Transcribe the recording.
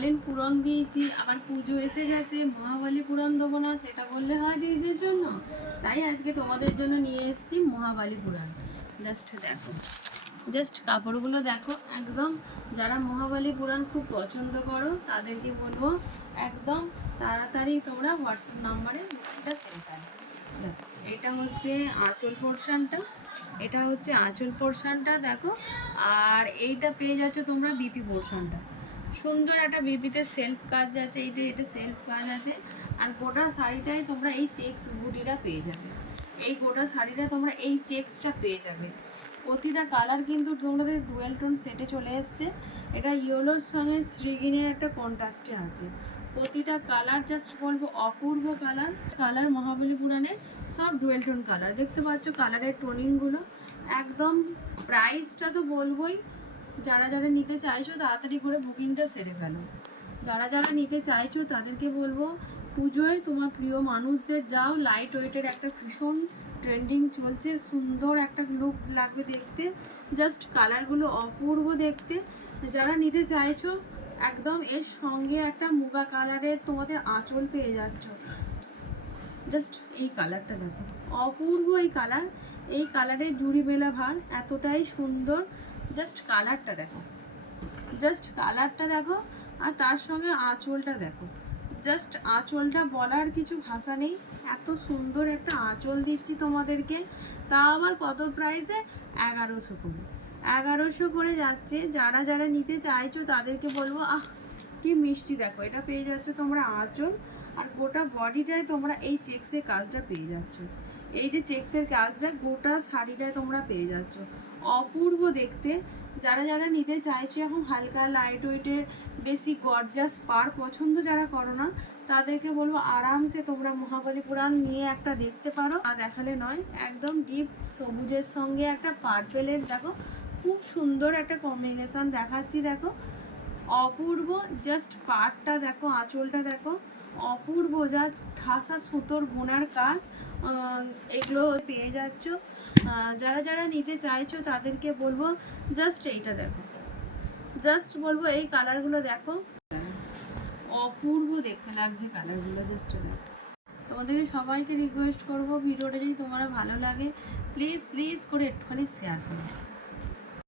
বলেন পুরন দিয়েছি, আবার পুজো এসে গেছে, মহাবালী পুরাণ দেবো না সেটা বললে হয় দিদিদের জন্য। তাই আজকে তোমাদের জন্য নিয়ে এসেছি মহাবালী পুরাণ। জাস্ট দেখো, জাস্ট কাপড়গুলো দেখো, একদম যারা মহাবালী পুরাণ খুব পছন্দ করো তাদেরকে বলবো একদম তাড়াতাড়ি তোমরা হোয়াটসঅ্যাপ নাম্বারে বুকিংটা সেন্ড করো। দেখো এটা হচ্ছে আঁচল পোর্শনটা, এটা হচ্ছে আঁচল পোর্শনটা দেখো। আর এইটা পেয়ে যাচ্ছ তোমরা বিপি পোর্শনটা, সুন্দর একটা বিপিতে সেলফ কাজ আছে, এটা সেলফ কাজ আছে। আর গোটা শাড়িটাই তোমরা এই চেক্স বুটিটা পেয়ে যাবে, এই গোটা শাড়িটা তোমরা এই চেক্সটা পেয়ে যাবে। প্রতিটা কালার কিন্তু তোমাদের ডুয়েল টোন সেটে চলে এসছে। এটা ইয়েলোর সঙ্গে শ্রীগিনের একটা কন্ট্রাস্টে আছে। প্রতিটা কালার জাস্ট বলবো অপূর্ব কালার। কালার মহাবলী পুরাণের সব ডুয়েল টোন কালার দেখতে পাচ্ছ, কালারের টোনিংগুলো একদম। প্রাইসটা তো বলবোই, যারা যারা নিতে চাইছো তাড়াতাড়ি করে বুকিংটা সেরে ফেলো। যারা যারা নিতে চাইছো তাদেরকে বলবো পুজোয় তোমার প্রিয় মানুষদের যাও, লাইট ওয়েটের একটা ভীষণ ট্রেন্ডিং চলছে, সুন্দর একটা লুক লাগবে দেখতে, জাস্ট কালারগুলো অপূর্ব দেখতে। যারা নিতে চাইছো একদম এর সঙ্গে একটা মুগা কালারের তোমাদের আঁচল পেয়ে যাচ্ছ। জাস্ট এই কালারটা দেখো, অপূর্ব এই কালার, এই কালারের জুড়ি বেলা ভার এতটাই সুন্দর। জাস্ট কালারটা দেখো, জাস্ট কালারটা দেখো, আর তার সঙ্গে আঁচলটা দেখো। জাস্ট আঁচলটা বলার কিছু ভাষা নেই, এত সুন্দর একটা আঁচল দিচ্ছি তোমাদেরকে। তা আবার কত প্রাইসে? 1100 করে, 1100 করে যাচ্ছে। যারা যারা নিতে চাইছো তাদেরকে বলবো কি মিষ্টি দেখো, এটা পেয়ে যাচ্ছ তোমরা আঁচল, আর গোটা বডিটায় তোমরা এই চেক্সের কাজটা পেয়ে যাচ্ছ। এই যে চেক্সের কাজটা গোটা শাড়িটায় তোমরা পেয়ে যাচ্ছ, অপূর্ব দেখতে। যারা যারা নিতে চাইছো এখন হালকা লাইট ওয়েটের বেশি গর্জাস পার পছন্দ যারা করো না, তাদেরকে বলবো আরামসে তোমরা মহাবলী পুরাণ নিয়ে একটা দেখতে পারো। আর দেখালে নয়, একদম ডিপ সবুজের সঙ্গে একটা পার্পেলের দেখো, খুব সুন্দর একটা কম্বিনেশন দেখাচ্ছি দেখো, অপূর্ব। জাস্ট পাড়টা দেখো, আঁচলটা দেখো, অপূর্ব। যা ঠাসা সুতোর বোনার কাজ, এগুলো পেয়ে যাচ্ছ। যারা যারা নিতে চাইছো তাদেরকে বলবো জাস্ট এইটা দেখো, জাস্ট বলবো এই কালারগুলো দেখো, অপূর্ব দেখতে লাগছে কালারগুলো। জাস্ট দেখো, তোমাদেরকে সবাইকে রিকোয়েস্ট করবো ভিডিওটা যদি তোমার ভালো লাগে প্লিজ প্লিজ করে একটুখানি শেয়ার করো।